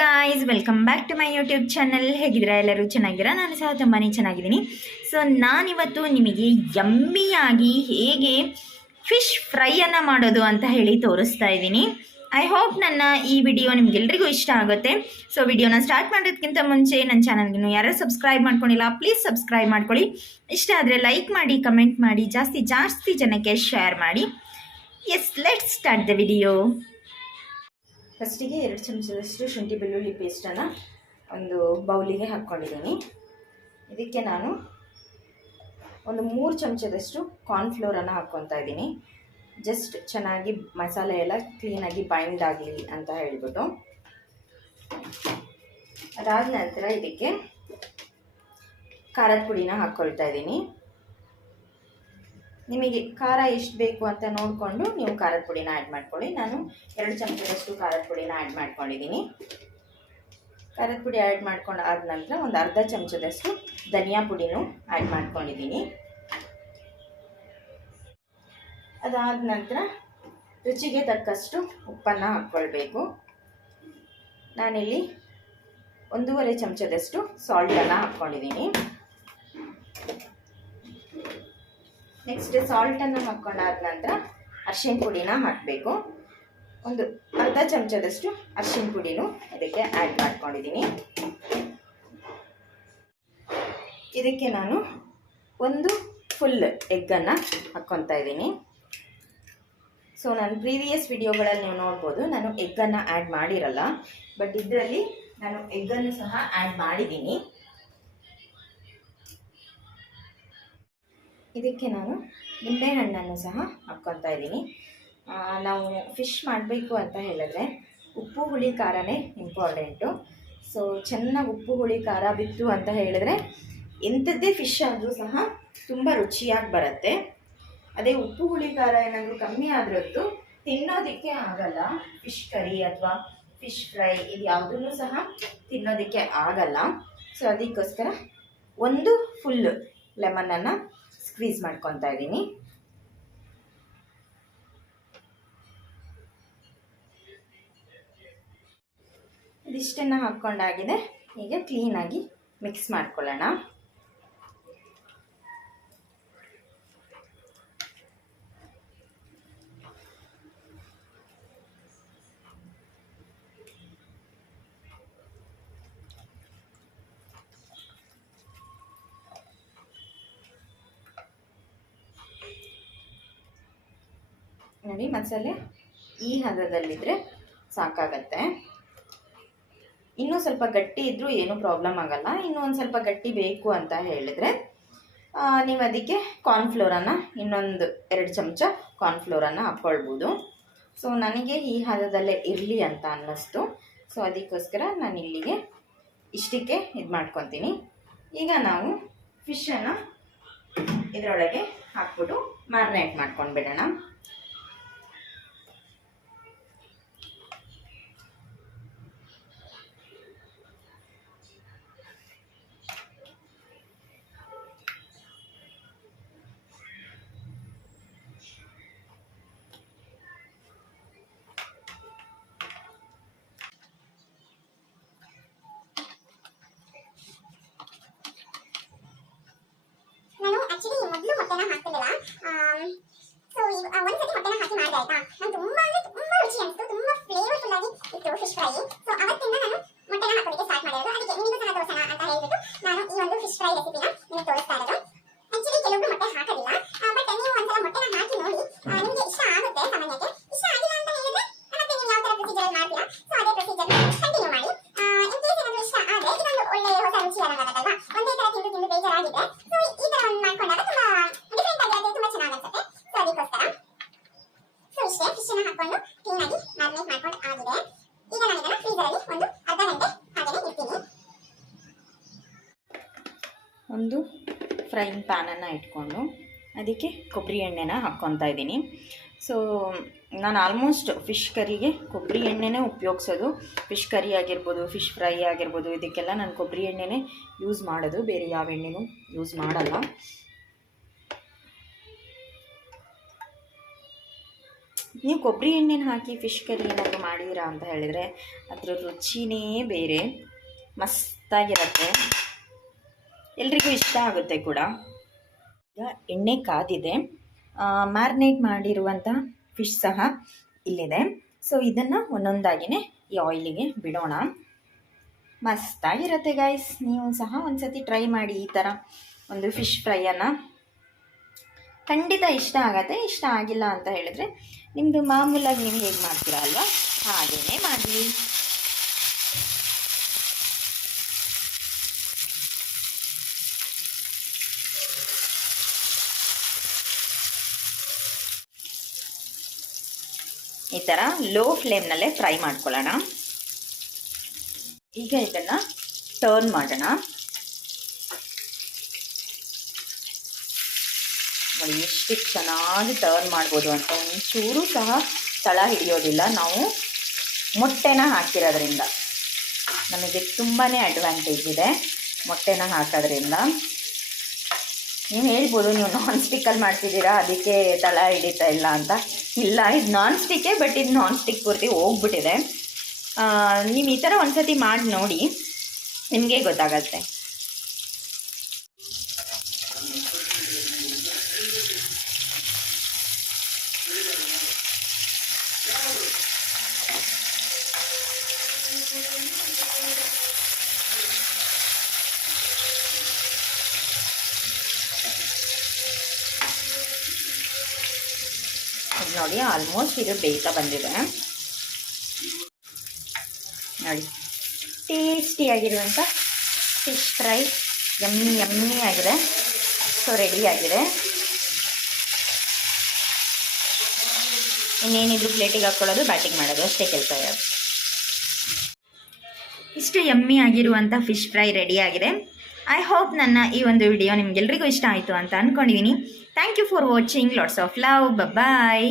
Guys welcome back to my YouTube channel ಹೇಗಿದ್ದೀರಾ ಎಲ್ಲರೂ? ಚೆನ್ನಾಗಿದ್ದೀರಾ? ನಾನು ಸಹ ತುಂಬಾ ಚೆನ್ನಾಗಿದ್ದೀನಿ. ಸೊ ನಾನಿವತ್ತು ನಿಮಗೆ ಯಮ್ಮಿಯಾಗಿ ಹೇಗೆ ಫಿಶ್ ಫ್ರೈಯನ್ನು ಮಾಡೋದು ಅಂತ ಹೇಳಿ ತೋರಿಸ್ತಾ ಇದ್ದೀನಿ. ಐ ಹೋಪ್ ನನ್ನ ಈ ವಿಡಿಯೋ ನಿಮಗೆಲ್ರಿಗೂ ಇಷ್ಟ ಆಗುತ್ತೆ. ಸೊ ವಿಡಿಯೋನ ಸ್ಟಾರ್ಟ್ ಮಾಡೋದಕ್ಕಿಂತ ಮುಂಚೆ ನನ್ನ ಚಾನಲ್ಗೆ ಯಾರು ಸಬ್ಸ್ಕ್ರೈಬ್ ಮಾಡ್ಕೊಂಡಿಲ್ಲ ಪ್ಲೀಸ್ ಸಬ್ಸ್ಕ್ರೈಬ್ ಮಾಡ್ಕೊಳ್ಳಿ. ಇಷ್ಟ ಆದರೆ ಲೈಕ್ ಮಾಡಿ ಕಮೆಂಟ್ ಮಾಡಿ, ಜಾಸ್ತಿ ಜಾಸ್ತಿ ಜನಕ್ಕೆ ಶೇರ್ ಮಾಡಿ. Yes let start the video ಫಸ್ಟಿಗೆ ಎರಡು ಚಮಚದಷ್ಟು ಶುಂಠಿ ಬೆಳ್ಳುಳ್ಳಿ ಪೇಸ್ಟನ್ನು ಒಂದು ಬೌಲಿಗೆ ಹಾಕ್ಕೊಂಡಿದ್ದೀನಿ. ಇದಕ್ಕೆ ನಾನು ಒಂದು ಮೂರು ಚಮಚದಷ್ಟು ಕಾರ್ನ್ಫ್ಲೋರನ್ನು ಹಾಕ್ಕೊತಾ ಇದ್ದೀನಿ. ಜಸ್ಟ್ ಚೆನ್ನಾಗಿ ಮಸಾಲೆ ಎಲ್ಲ ಕ್ಲೀನಾಗಿ ಬೈಂಡ್ ಆಗಲಿ ಅಂತ ಹೇಳ್ಬಿಟ್ಟು. ಅದಾದ ನಂತರ ಇದಕ್ಕೆ ಖಾರದ ಪುಡಿನ ಹಾಕ್ಕೊಳ್ತಾ ಇದ್ದೀನಿ. ನಿಮಗೆ ಖಾರ ಎಷ್ಟು ಬೇಕು ಅಂತ ನೋಡಿಕೊಂಡು ನೀವು ಖಾರದ ಪುಡಿನ ಆ್ಯಡ್ ಮಾಡ್ಕೊಳ್ಳಿ. ನಾನು ಎರಡು ಚಮಚದಷ್ಟು ಖಾರದ ಪುಡಿನ ಆ್ಯಡ್ ಮಾಡ್ಕೊಂಡಿದ್ದೀನಿ. ಖಾರದ ಪುಡಿ ಆ್ಯಡ್ ಮಾಡ್ಕೊಂಡು ಆದ ನಂತರ ಒಂದು ಅರ್ಧ ಚಮಚದಷ್ಟು ಧನಿಯಾ ಪುಡಿನೂ ಆ್ಯಡ್ ಮಾಡ್ಕೊಂಡಿದ್ದೀನಿ. ಅದಾದ ನಂತರ ರುಚಿಗೆ ತಕ್ಕಷ್ಟು ಉಪ್ಪನ್ನು ಹಾಕ್ಕೊಳ್ಬೇಕು. ನಾನಿಲ್ಲಿ ಒಂದೂವರೆ ಚಮಚದಷ್ಟು ಸಾಲ್ಟನ್ನು ಹಾಕ್ಕೊಂಡಿದ್ದೀನಿ. ನೆಕ್ಸ್ಟ್ ಸಾಲ್ಟನ್ನು ಹಾಕ್ಕೊಂಡಾದ ನಂತರ ಅರ್ಶಿನ ಪುಡಿನ ಹಾಕಬೇಕು. ಒಂದು ಅರ್ಧ ಚಮಚದಷ್ಟು ಅರ್ಶಿನ ಪುಡಿನೂ ಇದಕ್ಕೆ ಆ್ಯಡ್ ಮಾಡ್ಕೊಂಡಿದ್ದೀನಿ. ಇದಕ್ಕೆ ನಾನು ಒಂದು ಫುಲ್ ಎಗ್ಗನ್ನು ಹಾಕ್ಕೊತಾ ಇದ್ದೀನಿ. ಸೊ ನಾನು ಪ್ರೀವಿಯಸ್ ವಿಡಿಯೋಗಳಲ್ಲಿ ನೀವು ನೋಡ್ಬೋದು, ನಾನು ಎಗ್ಗನ್ನು ಆ್ಯಡ್ ಮಾಡಿರಲ್ಲ. ಬಟ್ ಇದರಲ್ಲಿ ನಾನು ಎಗ್ಗನ್ನು ಸಹ ಆ್ಯಡ್ ಮಾಡಿದ್ದೀನಿ. ಇದಕ್ಕೆ ನಾನು ನಿಂಬೆಹಣ್ಣನ್ನು ಸಹ ಹಾಕ್ಕೊತಾ ಇದ್ದೀನಿ. ನಾವು ಫಿಶ್ ಮಾಡಬೇಕು ಅಂತ ಹೇಳಿದ್ರೆ ಉಪ್ಪು, ಹುಳಿ, ಖಾರನೇ ಇಂಪಾರ್ಟೆಂಟು. ಸೊ, ಚೆನ್ನಾಗಿ ಉಪ್ಪು, ಹುಳಿ, ಖಾರ ಬಿತ್ತು ಅಂತ ಹೇಳಿದ್ರೆ ಎಂಥದ್ದೇ ಫಿಶ್ ಆದರೂ ಸಹ ತುಂಬ ರುಚಿಯಾಗಿ ಬರುತ್ತೆ. ಅದೇ ಉಪ್ಪು, ಹುಳಿ, ಖಾರ ಏನಾದರೂ ಕಮ್ಮಿ ಆದ್ರದ್ದು ತಿನ್ನೋದಕ್ಕೆ ಆಗಲ್ಲ. ಫಿಶ್ ಕರಿ ಅಥವಾ ಫಿಶ್ ಫ್ರೈ ಇದು ಯಾವುದನ್ನು ಸಹ ತಿನ್ನೋದಕ್ಕೆ ಆಗಲ್ಲ. ಸೊ, ಅದಕ್ಕೋಸ್ಕರ ಒಂದು ಫುಲ್ ಲೆಮನನ್ನು ಸ್ಕ್ವೀಸ್ ಮಾಡ್ಕೊತಾ ಇದ್ದೀನಿ. ಇದಿಷ್ಟನ್ನು ಹಾಕ್ಕೊಂಡಾಗಿದೆ. ಈಗ ಕ್ಲೀನಾಗಿ ಮಿಕ್ಸ್ ಮಾಡ್ಕೊಳ್ಳೋಣ. ನೋಡಿ ಮಸಾಲೆ ಈ ಹದದಲ್ಲಿದ್ದರೆ ಸಾಕಾಗತ್ತೆ. ಇನ್ನೂ ಸ್ವಲ್ಪ ಗಟ್ಟಿ ಇದ್ದರೂ ಏನೂ ಪ್ರಾಬ್ಲಮ್ ಆಗಲ್ಲ. ಇನ್ನೂ ಒಂದು ಸ್ವಲ್ಪ ಗಟ್ಟಿ ಬೇಕು ಅಂತ ಹೇಳಿದರೆ ನೀವು ಅದಕ್ಕೆ ಕಾರ್ನ್ಫ್ಲೋರನ್ನು ಇನ್ನೊಂದು ಎರಡು ಚಮಚ ಕಾರ್ನ್ಫ್ಲೋರನ್ನು ಹಾಕ್ಕೊಳ್ಬೋದು ಸೊ ನನಗೆ ಈ ಹದದಲ್ಲೇ ಇರಲಿ ಅಂತ ಅನ್ನಿಸ್ತು. ಸೊ ಅದಕ್ಕೋಸ್ಕರ ನಾನು ಇಲ್ಲಿಗೆ ಇಷ್ಟಕ್ಕೆ ಇದು ಮಾಡ್ಕೊತೀನಿ. ಈಗ ನಾವು ಫಿಶನ್ನು ಇದರೊಳಗೆ ಹಾಕ್ಬಿಟ್ಟು ಮ್ಯಾರಿನೇಟ್ ಮಾಡ್ಕೊಂಡು ಬಿಡೋಣ ಮೊಟ್ಟೆನ ಹಾಕ್ತಿರ್ಲಿಲ್ಲ ಸೊ ಒಂದ್ಸತಿ ಹೊಟ್ಟೆನ ಹಾಕಿ ಮಾಡಿದೆ ಆಯ್ತಾ? ನಂಗೆ ತುಂಬಾ ಅಂದ್ರೆ ತುಂಬಾ ರುಚಿ ಅನಿಸ್ತು, ತುಂಬಾ ಫ್ಲೇವರ್ಫುಲ್ ಆಗಿ ಇತ್ತು ಫಿಶ್ ಫ್ರೈ ಸೊ ಅವತ್ತಿಂದ ನಾನು ಮೊಟ್ಟೆನ ಹಾಕೋದಕ್ಕೆ ಸ್ಟಾರ್ಟ್ ಮಾಡಿರೋದು. ಅದಕ್ಕೆ ನಿಮಗೂ ಸಹ ತೋರಿಸೋಣ ಅಂತ ಹೇಳ್ಬಿಟ್ಟು ನಾನು ಈ ಒಂದು ಫಿಶ್ ಫ್ರೈ ರೆಸಿಪಿನ ನಿಮಗೆ ತೋರಿಸ್ತಾ ಇರೋದು. ಆಕ್ಚುಲಿ ಕೆಲವೊಬ್ರು ಮೊಟ್ಟೆ ಹಾಕೋದಿಲ್ಲ ಬಟ್ ನೀವು ಒಂದ್ಸಲ ಮೊಟ್ಟೆನ ಹಾಕಿ ನೋಡಿ ನಿಮಗೆ ಇಷ್ಟ ಆಗುತ್ತೆ ಸಾಮಾನ್ಯಕ್ಕೆ. ಇಷ್ಟ ಆಗಿಲ್ಲ ಅಂತ ಹೇಳಿದ್ರೆ ಮತ್ತೆ ನೀವು ಯಾವ ತರ ಪ್ರೊಸೀಜರ್ ಮಾಡ್ತೀರಾ? ಸೊ ಅದೇ ಪ್ರೊಸೀಜರ್ ಕಂಟಿನ್ಯೂ ಮಾಡಿ. ಇನ್ ಕೇಸ್ ಇಷ್ಟ ಆದ್ರೆ ಇದೊಂದು ಒಳ್ಳೆ ಹೊಸ ರುಚಿ ಅನ್ನೋದಲ್ವಾ ಒಂದೇ ತರ ತಿಂದು ತಿಂದು ಬೇಜಾರಾಗಿದ್ರೆ ಒಂದು ಫ್ರೈಯಿಂಗ್ ಪ್ಯಾನನ್ನು ಇಟ್ಕೊಂಡು ಅದಕ್ಕೆ ಕೊಬ್ಬರಿ ಎಣ್ಣೆನ ಹಾಕ್ಕೊತಾ ಇದ್ದೀನಿ. ಸೊ ನಾನು ಆಲ್ಮೋಸ್ಟ್ ಫಿಶ್ ಕರಿಗೆ ಕೊಬ್ಬರಿ ಎಣ್ಣೆನೇ ಉಪಯೋಗಿಸೋದು. ಫಿಶ್ ಕರಿ ಆಗಿರ್ಬೋದು ಫಿಶ್ ಫ್ರೈ ಆಗಿರ್ಬೋದು, ಇದಕ್ಕೆಲ್ಲ ನಾನು ಕೊಬ್ಬರಿ ಎಣ್ಣೆನೇ ಯೂಸ್ ಮಾಡೋದು. ಬೇರೆ ಯಾವ ಎಣ್ಣೆನೂ ಯೂಸ್ ಮಾಡಲ್ಲ. ನೀವು ಕೊಬ್ಬರಿ ಎಣ್ಣೆನ ಹಾಕಿ ಫಿಶ್ ಕರಿ ಏನಾದರೂ ಮಾಡಿದ್ದೀರಾ ಅಂತ ಹೇಳಿದರೆ ಅದರ ರುಚಿನೇ ಬೇರೆ. ಮಸ್ತಾಗಿರುತ್ತೆ. ಎಲ್ರಿಗೂ ಇಷ್ಟ ಆಗುತ್ತೆ ಕೂಡ. ಈಗ ಎಣ್ಣೆ ಕಾದಿದೆ. ಮ್ಯಾರಿನೇಟ್ ಮಾಡಿರುವಂಥ ಫಿಶ್ ಸಹ ಇಲ್ಲಿದೆ. ಸೊ ಇದನ್ನು ಒಂದೊಂದಾಗಿಯೇ ಈ ಆಯಿಲಿಗೆ ಬಿಡೋಣ. ಮಸ್ತಾಗಿರುತ್ತೆ ಗೈಸ್ ನೀವು ಸಹ ಒಂದ್ಸತಿ ಟ್ರೈ ಮಾಡಿ ಈ ಥರ ಒಂದು ಫಿಶ್ ಫ್ರೈಯನ್ನು. ಖಂಡಿತ ಇಷ್ಟ ಆಗತ್ತೆ, ಇಷ್ಟ ಆಗಿಲ್ಲ ಅಂತ ಹೇಳಿದ್ರೆ ನಿಮ್ಮದು ಮಾಮೂಲಾಗಿ ನೀವು ಹೇಗೆ ಮಾಡ್ತೀರಾ ಅಲ್ವಾ? ಮಾಡಿ ಈ ಥರ ಲೋ ಫ್ಲೇಮ್ನಲ್ಲೇ ಫ್ರೈ ಮಾಡ್ಕೊಳ್ಳೋಣ. ಈಗ ಇದನ್ನು ಟರ್ನ್ ಮಾಡೋಣ. ನೋಡಿ, ಎಷ್ಟು ಚೆನ್ನಾಗಿ ಟರ್ನ್ ಮಾಡ್ಬೋದು ಅಂತ. ಒಂಚೂರು ಸಹ ತಳ ಹಿಡಿಯೋದಿಲ್ಲ. ನಾವು ಮೊಟ್ಟೆನ ಹಾಕಿರೋದ್ರಿಂದ. ನಮಗೆ ತುಂಬಾ ಅಡ್ವಾಂಟೇಜ್ ಇದೆ ಮೊಟ್ಟೆನ ಹಾಕೋದ್ರಿಂದ. ನೀವು ಹೇಳ್ಬೋದು, ನೀವು ನಾನ್ ಸ್ಟಿಕ್ಕಲ್ಲಿ ಮಾಡ್ತಿದ್ದೀರಾ, ಅದಕ್ಕೆ ತಳ ಹಿಡಿತಾ ಇಲ್ಲ ಅಂತ. ಇಲ್ಲ, ಇದು ನಾನ್ ಸ್ಟಿಕ್ಕೇ ಬಟ್ ಇದು ನಾನ್ ಸ್ಟಿಕ್ ಪೂರ್ತಿ ಹೋಗ್ಬಿಟ್ಟಿದೆ. ನೀವು ಈ ಥರ ಒಂದ್ಸತಿ ಮಾಡಿ ನೋಡಿ, ನಿಮಗೆ ಗೊತ್ತಾಗತ್ತೆ. ನೋಡಿ ಆಲ್ಮೋಸ್ಟ್ ಇದು ಬೇಯ್ತಾ ಬಂದಿದೆ. ನೋಡಿ ಟೇಸ್ಟಿಯಾಗಿರುವಂಥ ಫಿಶ್ ಫ್ರೈ ಎಮ್ಮಿ ಎಮ್ಮಿ ಆಗಿದೆ. ಸೊ ರೆಡಿ ಆಗಿದೆ. ಇನ್ನೇನಿದ್ರು ಪ್ಲೇಟಿಗೆ ಹಾಕ್ಕೊಳ್ಳೋದು ಬ್ಯಾಟಿಂಗ್ ಮಾಡೋದು, ಅಷ್ಟೇ ಕೆಲಸ ಇಷ್ಟು ಎಮ್ಮಿ ಆಗಿರುವಂಥ ಫಿಶ್ ಫ್ರೈ ರೆಡಿ ಆಗಿದೆ. ಐ ಹೋಪ್ ನನ್ನ ಈ ಒಂದು ವಿಡಿಯೋ ನಿಮಗೆಲ್ರಿಗೂ ಇಷ್ಟ ಆಯಿತು ಅಂತ ಅಂದ್ಕೊಂಡಿದ್ದೀನಿ thank you for watching lots of love bye